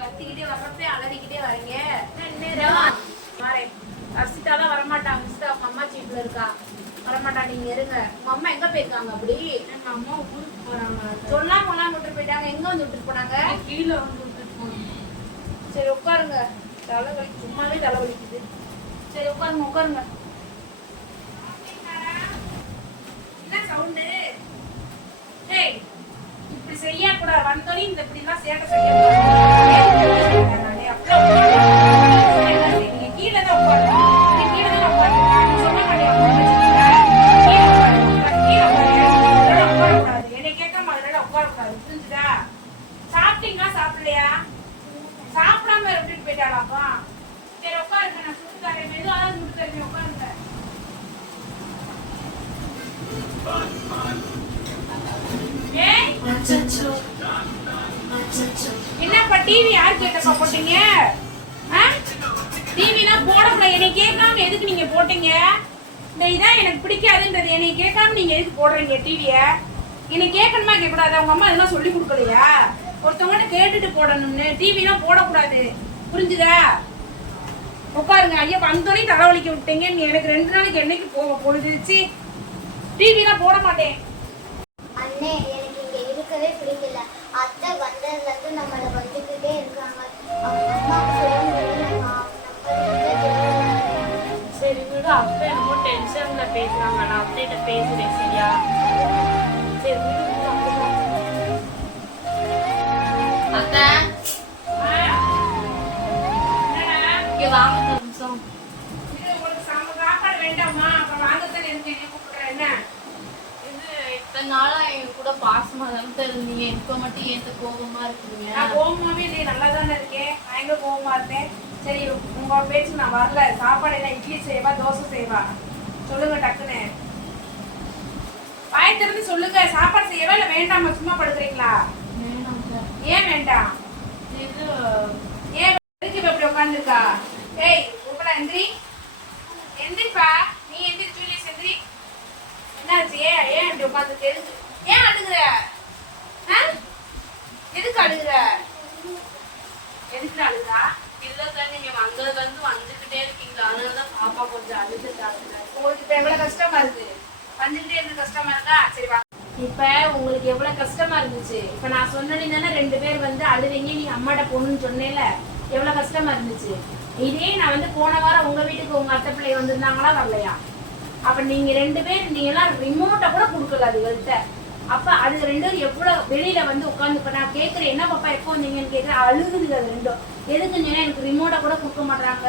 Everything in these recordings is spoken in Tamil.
கத்திக்கிட்டே வர்றப்பே அலறிக்கிட்டே வரீங்க? அசிதா தான் வரமாட்டாங்க அசிதா அவங்க அம்மா சீட்ல இருக்கா? வரமாட்டா நீங்க இருங்க. உங்க அம்மா எங்க போயிருக்காங்க அப்படி? எங்க அம்மா ஊருக்கு போறாங்க. சொல்லாம போயிட்டாங்க. எங்க வந்து விட்டு போனாங்க? கீழே வந்து விட்டுட்டு போனாங்க. சரி உட்காருங்க. தலைவலி சும்மாவே தலைவலிக்குது சரி உட்காருங்க உட்காருங்க. என்ன சவுண்டு செய்யக்கூடாது வந்தோடனே இந்த இப்படிலாம் சேட்டை செய்யக்கூடாது. என்னப்பா டிவி யார் கேட்டப்பா போட்டீங்க? டிவிலாம் போடக்கூடாது என்னை கேட்காம எதுக்கு நீங்க போட்டீங்க? இந்த இதான் எனக்கு பிடிக்காதுன்றது. என்னை கேட்காம நீங்க எதுக்கு போடுறீங்க டிவிய என்னை கேட்கணுமா கேட்கக்கூடாது? அவங்க அம்மா அதெல்லாம் சொல்லி கொடுக்கலையா? ஒருத்தவங்கள்ட்ட கேட்டுட்டு போடணும்னு. டிவிலாம் போடக்கூடாது. புரிஞ்சுதா? உட்காருங்க. ஐயா வந்தோடனே தலைவலிக்க விட்டீங்க நீ எனக்கு ரெண்டு நாளைக்கு என்னைக்கு போக பொழுதுச்சு டிவிலாம் போட மாட்டேன். நம்ம நம்ம வீட்டுல தேடுறாங்க. சரி விடு அப்பா என்னமோ டென்ஷன்ல பேசுறாங்க. நான் அத்தைகிட்ட பேசுறேன் சரியா? சரி. அத்தை. வாங்க நிமிஷம் இது உங்களுக்கு சாம சாப்பாடு வேண்டாமா அப்புறம் வாங்கத்தானே இருக்கு என்ன கூப்பிடுறேன் என்ன இது இத்தனை நாளா என் கூட பாசமா தான் இருந்தீங்க? இப்ப மட்டும் ஏத்த கோபமா இருக்கீங்க? நான் கோவமாவே இல்லையே நல்லா தானே இருக்கேன். நான் எங்க இருந்தேன்? சரி உங்க பேச்சு நான் வரல. சாப்பாடு என்ன? இட்லி செய்வா தோசை செய்வா? சொல்லுங்க டக்குன்னு. வாய் திறந்து சொல்லுங்க. சாப்பாடு செய்யவா இல்ல வேண்டாமா சும்மா படுக்கிறீங்களா. ஏன் வேண்டாம்? இது ஏன் எதுக்கு இப்ப இப்படி உட்காந்துருக்கா ஏய் உங்களா எந்திரி. எந்திரிப்பா நீ எந்திரி ஜூலியஸ் எந்திரி என்னாச்சு? ஏன் ஏன் இப்படி உட்காந்துருக்கு எதுக்கு ஏன் அழுகுற? எதுக்கு அழுகுற? எதுக்கு அழுகுறா? இல்லக்கா நீங்க வந்ததுல இருந்து வந்துகிட்டே இருக்கீங்களா? அதனாலதான் பாப்பா கொஞ்சம் அழுதுட்டாங்க உங்களுக்கு இப்ப எவ்வளவு கஷ்டமா இருக்கு? வந்துகிட்டே இருந்து கஷ்டமா இருக்கா சரி வா. இப்ப உங்களுக்கு எவ்வளவு கஷ்டமா இருந்துச்சு? இப்ப நான் சொன்னேன்னு தானே ரெண்டு பேர் வந்து அழுவீங்க நீ அம்மாட்ட போகணும்னு சொன்னேல எவ்வளவு கஷ்டமா இருந்துச்சு? இதே நான் வந்து போன வாரம் உங்க வீட்டுக்கு உங்க அத்தை பிள்ளை வந்திருந்தாங்களா வரலையா? அப்ப நீங்க ரெண்டு பேர் நீங்க எல்லாம் ரிமோட்டை கூட கொடுக்கல அதுகள்கிட்ட அப்ப அது ரெண்டும் எவ்வளவு வெளியில வந்து உட்காந்து இப்ப நான் கேக்குறேன் என்ன பாப்பா எப்போ வந்தீங்கன்னு கேக்குறேன் அழுகுதுங்க அது ரெண்டும். எதுக்குன்னு எனக்கு ரிமோட்டை கூட கொடுக்க மாட்டாங்க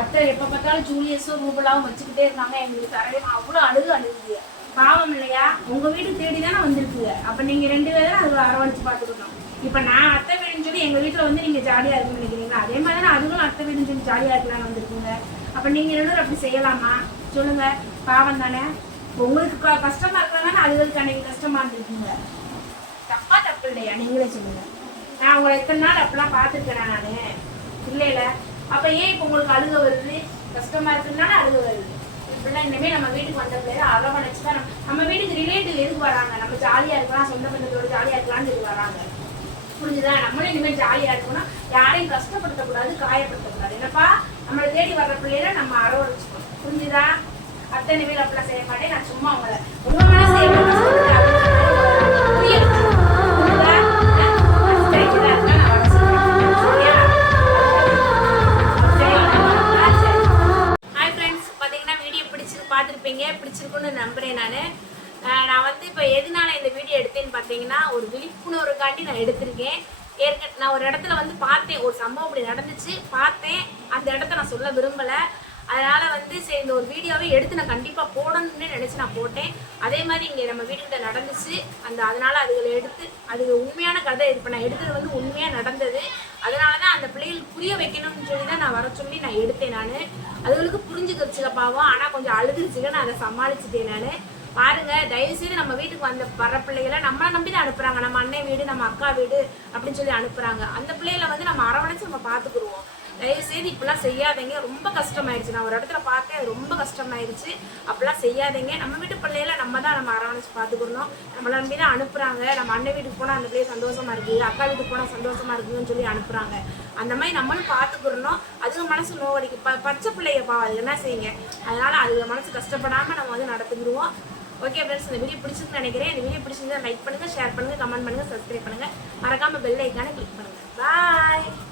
அத்தை எப்ப பார்த்தாலும் ஜூலியஸும் ரூபலாவும் வச்சுக்கிட்டே இருந்தாங்க. எங்களுக்கு தரவே அவ்வளவு அழுகு அழுகுது. பாவம் இல்லையா? உங்க வீடு தேடி தானே வந்திருக்குங்க. அப்ப நீங்க ரெண்டு பேரும் அது அரவணைச்சு பாத்துக்கணும் இப்ப நான் அத்தை வீடுன்னு சொல்லி எங்க வீட்டுல வந்து நீங்க ஜாலியா இருக்குன்னு நினைக்கிறீங்களா? அதே மாதிரி தானே அதுவும் அத்தை வீடுன்னு சொல்லி ஜாலியா இருக்கலாம்னு வந்திருக்குங்க. அப்ப நீங்க ரெண்டு அப்படி செய்யலாமா? சொல்லுங்க. பாவம் தானே? உங்களுக்கு கஷ்டமா இருக்கிறதானே அதுகளுக்கு அன்னைக்கு கஷ்டமா இருந்திருக்குங்க தப்பா தப்பு இல்லையா? நீங்களே சொல்லுங்க. நான் உங்களை எத்தனை நாள் அப்பெல்லாம் பார்த்துருக்கேன் நான்? இல்லையில. அப்ப ஏன் இப்போ உங்களுக்கு அழுக வருது? கஷ்டமா இருக்குனால அழுக வருது. இப்படிலாம் இனிமேல் நம்ம வீட்டுக்கு வந்த பிள்ளைங்க அரவணைச்சு தான் நம்ம- நம்ம வீட்டுக்கு ரிலேட்டிவ் எதுக்கு வராங்க? நம்ம ஜாலியா இருக்கலாம் சொந்த பந்தத்தோட ஜாலியா இருக்கலாம்னு எதுக்கு வராங்க? புரிஞ்சுதா? நம்மளும் இனிமேல் ஜாலியா இருக்கணும் யாரையும் கஷ்டப்படுத்தக்கூடாது காயப்படுத்தக்கூடாது. என்னப்பா? நம்மளை தேடி வர்ற பிள்ளைகளை நம்ம அரவணைச்சுக்கணும் புரிஞ்சுதா? அத்தை பேர் அப்படிலாம் செய்ய மாட்டேன். நான் சும்மா உங்களை உங்க மனசு என்ன கஷ்டப்படுது ஹாய் ஃப்ரெண்ட்ஸ் பார்த்தீங்கன்னா வீடியோ பிடிச்சிருக்கு பார்த்துருப்பீங்க. பிடிச்சிருக்குன்னு நம்புகிறேன் நான். நான் வந்து இப்போ எதனால இந்த வீடியோ எடுத்தேன்னு பார்த்தீங்கன்னா ஒரு விழிப்புணர்வுக்காண்டி நான் எடுத்திருக்கேன். ஏற்க நான் ஒரு இடத்துல வந்து பார்த்தேன். ஒரு சம்பவம் இப்படி நடந்துச்சு. பார்த்தேன். அந்த இடத்த நான் சொல்ல விரும்பலை. அதனால் வந்து சரி இந்த ஒரு வீடியோவை எடுத்து நான் கண்டிப்பாக போடணும்னு நினச்சி நான் போட்டேன். அதே மாதிரி இங்கே நம்ம வீட்டுக்கிட்ட நடந்துச்சு. அந்த அதனால் அதுகளை எடுத்து அது உண்மையான கதை. இப்போ நான் எடுத்தது வந்து உண்மையாக நடந்தது. அதனால தான் அந்த பிள்ளைகளுக்கு புரிய வைக்கணும்னு சொல்லி தான் நான் வர சொல்லி நான் எடுத்தேன் நான். அதுகளுக்கு புரிஞ்சுக்கிச்சுங்க பாவம். ஆனால் கொஞ்சம் அழுதுருச்சுக்க நான் அதை சமாளிச்சுட்டேன் நான். பாருங்க தயவு செய்து நம்ம வீட்டுக்கு வந்த வர பிள்ளைகளை நம்மளை நம்பி தான் அனுப்புகிறாங்க நம்ம அண்ணன் வீடு நம்ம அக்கா வீடு அப்படின்னு சொல்லி அனுப்புகிறாங்க அந்த பிள்ளைகளை வந்து நம்ம அரவணைச்சு நம்ம பார்த்துக்குருவோம் தயவு செய்து இப்படிலாம் செய்யாதீங்க. ரொம்ப கஷ்டமாயிருச்சு. நான் ஒரு இடத்துல பார்த்தேன் அது ரொம்ப கஷ்டமாயிருச்சு. அப்படிலாம் செய்யாதீங்க. நம்ம வீட்டு பிள்ளையில நம்ம தான் நம்ம அரவணைச்சு பார்த்துக்கணும். நம்மளை நம்பி தான் அனுப்புறாங்க. நம்ம அண்ணன் வீட்டுக்கு போனால் அந்த பிள்ளைய சந்தோஷமா இருக்கு அக்கா வீட்டுக்கு போனால் சந்தோஷமா இருக்குன்னு சொல்லி அனுப்புறாங்க. அந்த மாதிரி நம்மளும் பார்த்துக்கிறணும் அதுங்க மனசு நோவடிக்கு ப பச்சை பிள்ளைய பாவம். அது என்ன செய்யுங்க? அதனால அதுங்க மனசு கஷ்டப்படாமல் நம்ம வந்து நடத்துக்கிடுவோம். ஓகே ஃப்ரெண்ட்ஸ் இந்த வீடியோ பிடிச்சிருக்குன்னு நினைக்கிறேன். இந்த வீடியோ பிடிச்சிருந்தா லைக் பண்ணுங்கள் ஷேர் பண்ணுங்கள் கமெண்ட் பண்ணுங்கள் சப்ஸ்கிரைப் பண்ணுங்கள் மறக்காமல் பெல் ஐக்கானே கிளிக் பண்ணுங்க.